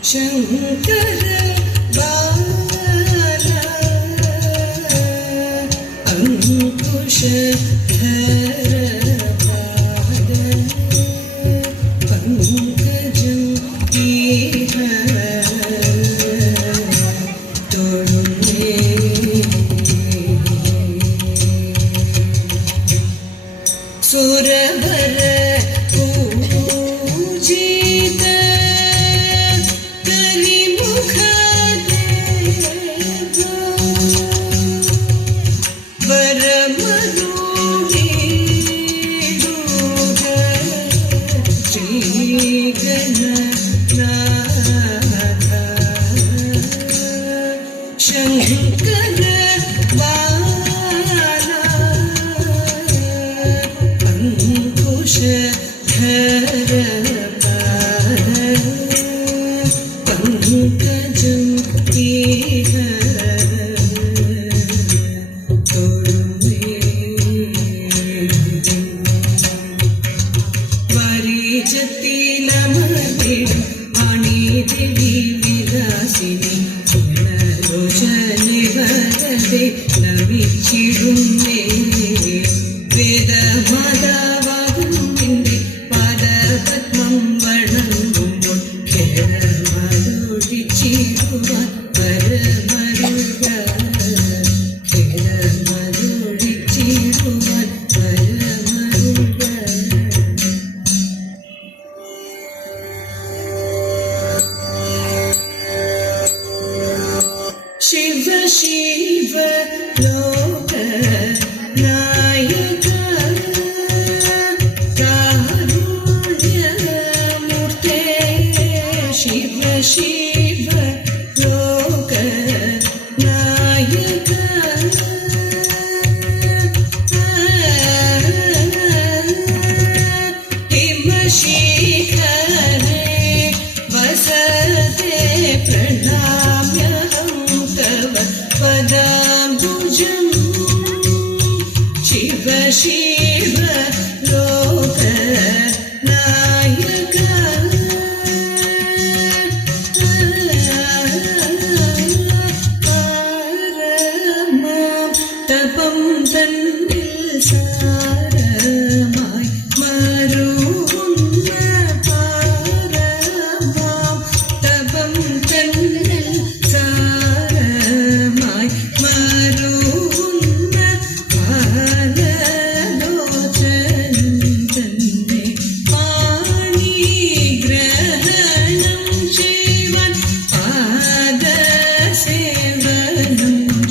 शंकर बाला अंकुश पंकजं इह तोड़े सुरवर पूजित कलिमुख देव वरमरूढ श्रीगणनाथ शंकर बाला अंकुश पंकजं इह तोड़े वारिजति नमदिडं वाणी देवी विलासिनी लोचने वरदे नमिचिडुन्ने വേദമാതാവാകുന്നിന്റെ പാദപത്മം വണങ്ങുമ്പോൾ ഖേദമതൊഴിച്ചിടുവാൻ പരമരുക ഖേദമതൊഴിച്ചിടുവാൻ പരമരുക शिव शिव लोक नायक कारुण्यमूर्ते शिव शिव लोक नायक हिमशिखरे वसते प्रणम्यहं तव पदाम्बुजं शिव शिव लोक नायक പാരമാം തപം തന്നിൽ സാരമായി മരുവുന്ന പാരമാം തപം തന്നിൽ സാരമായി മരുവുന്ന പാലലോചനം തന്നെ പാണിഗ്രഹണം ചെയ്യുവാൻ പാദസേവനം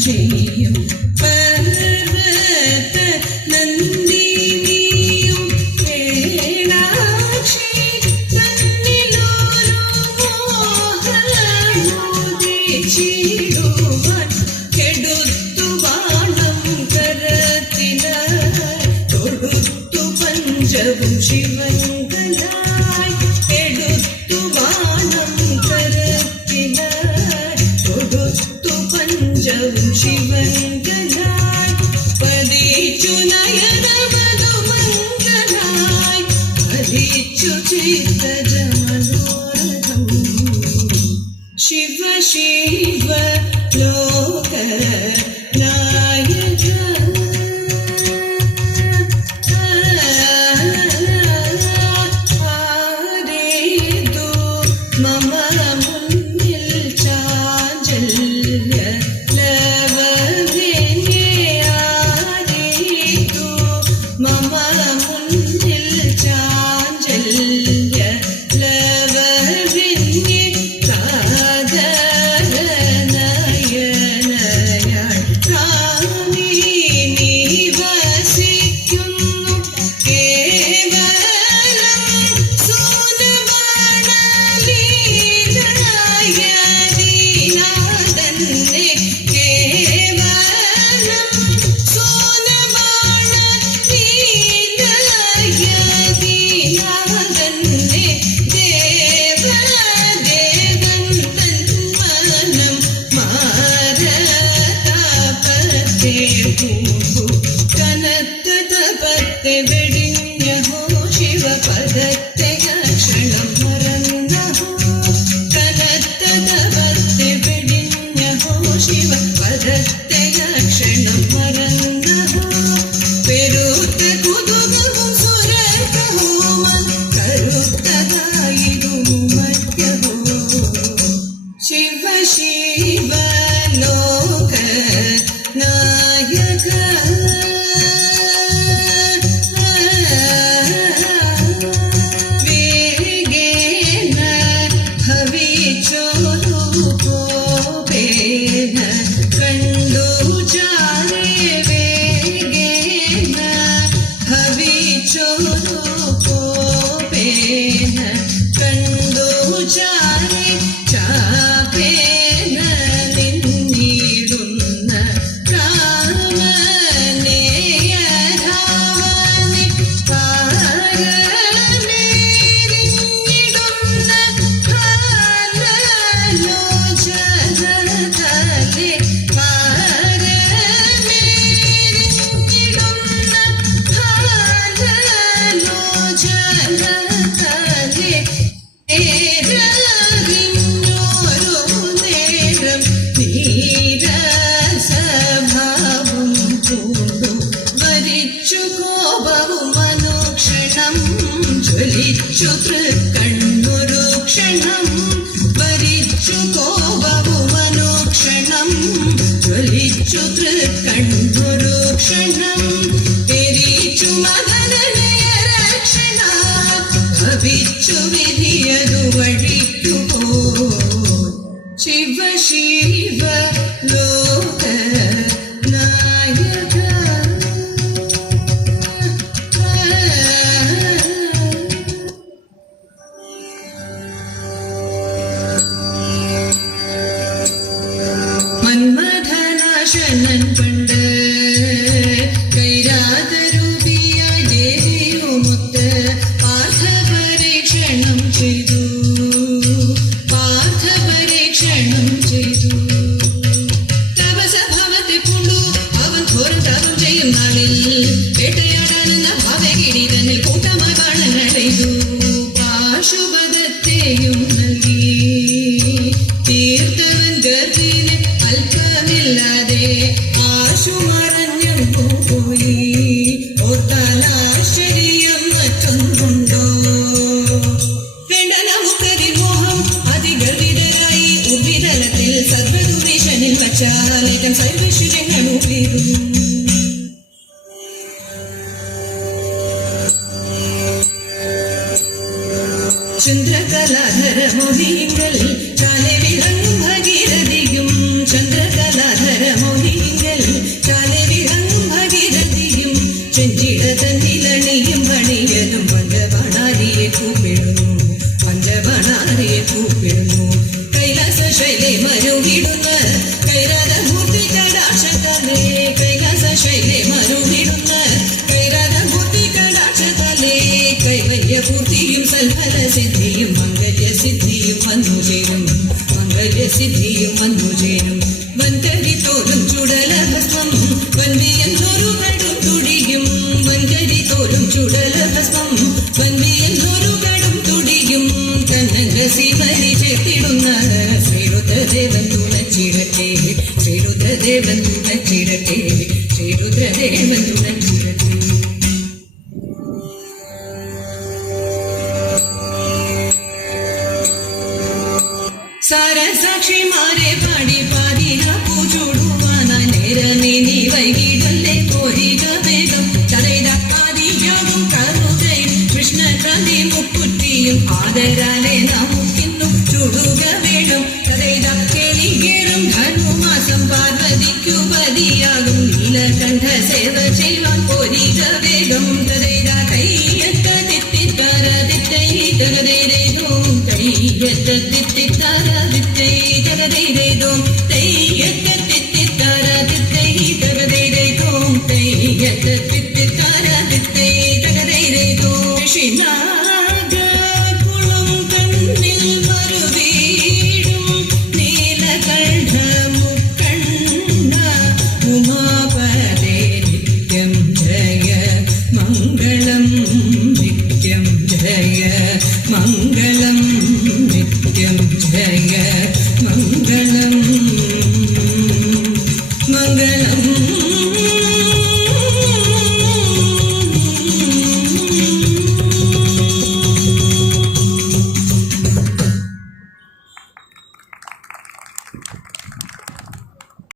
ചെയ്യും പർവ്വത നന്ദിനിയും ഏണാക്ഷി തന്നിലോരോ മോഹമുദിച്ചിടുവാൻ കെടുത്തു ബാണം കരത്തിലായി തൊടുത്തു പഞ്ചവും ശിവങ്കലായി എടുത്തു ബാണം കരത്തിലായി തൊടുത്തു പഞ്ചവും ശിവങ്കലായി പതിച്ചു നയനമധുമംഗലായി പതിച്ചു ചിത്തജമനോരഥം शिव शिव लोक नायक आरेतु मम मुन्निल चाञ्चल्य लवविन्ये आरेतु मम मुन्निल चाञ्चल्य लवविन्ये सादरनयन ക്ഷണം ഭരിച്ചു കോപവുമനുക്ഷണം ജ്വലിച്ചു തൃക്കണ്ണൊരു ക്ഷണം തിരിച്ചു മദനനയരക്ഷണ ഭവിച്ചു വിധിയതു വഴിക്കുപോ ശിവ ശിവ ലോക നായക മന്മഥനാശനൻ പണ്ട് കൈരാതരൂപിയായി ദേവിയുമൊത്ത് പാർത്ഥപരീക്ഷണം ചെയ്തു തപസഭാവത്തെ പൂണ്ടു അവൻ ഘോരം തപം ചെയ്യും നാളിൽ വേട്ടയാടാനെന്ന ഭാവകിരീടനിൽ കൂട്ടമായി ബാണനടൈതു പാശുപതത്തെയും നൽകി തീർത്തവൻ ഗർഭിന് അല്പമില്ലാതെ ആശു മറഞ്ഞു പോയി ഓർത്താലാശ്ചര്യം മറ്റൊന്നുണ്ടോ വേണ്ട നമുക്കതിൽ മോഹം അതിഗർഭിതരായി ഉർവിതലത്തിൽ സദ്വദുരീശനിൽ വച്ചാലേറ്റം സർവശ്വരങ്ങളുപേരും ചന്ദ്രകലാധര മോഹിങ്കൽ ചാലെ വിളങ്ങും ഭഗീരഥിയും ചന്ദ്രകലാധര മോഹിങ്കൽ ചാലെ വിളങ്ങും ഭഗീരഥിയും ചെഞ്ചിട തന്നിലണിയും പണിയതും പഞ്ചബാണാരിയെ കൂപ്പിടുന്നു പഞ്ചബാണാരിയെ കൂപ്പിടുന്നു കൈലാസ ശൈലി മരുവിടുന്ന കൈരാതമൂർത്തി കടാക്ഷതലേ കൈലാസ ശൈലി മരുവിടുന്ന കൈരാതമൂർത്തി കടാക്ഷതലേ കൈവല്യപൂർത്തിയും സൽഫല സിദ്ധിയും മംഗല്യസിദ്ധിയും വന്നുചേരും മംഗല്യസിദ്ധിയും വന്നുചേരും വൻകരി തോലും ചുടലഭസ്മം വൻവിയെന്നൊരു കടും തുടിയും വൻകരി തോലും ചുടലഭസ്മം വൻവിയെന്നൊരു കടും തുടിയും കന്നംഗസിമലി ചേർത്തിടുന്ന ശ്രീരുദ്രദേവൻ തുണച്ചിടട്ടെ ശ്രീരുദ്രദേവൻ തുണച്ചിടട്ടെ ശ്രീരുദ്രദേവൻ തുണച്ചിടട്ടെ സാരസാക്ഷിമാരെ പാടി പാതിര പൂച്ചോടുവാന നേരമേ നീ വൈകിടല്ലേ കോരിക വേഗം തലയിട പാതിയോഗം കറുതയും കൃഷ്ണക്രാന്തി മുക്കുറ്റിയും ആദരാലെ നമുക്കിന്നും ചുടുക വേണം തലയിട കേളികേറും ധനുമാസം പാർവതിക്കു പതിയാകും നീലകണ്ഠ സേവ ചെയ്യുവാൻ കോരിക വേഗം തലയിട കൈയത്ത തെറ്റിത്തര തെറ്റൈ തകതേരേതും കൈയത്ത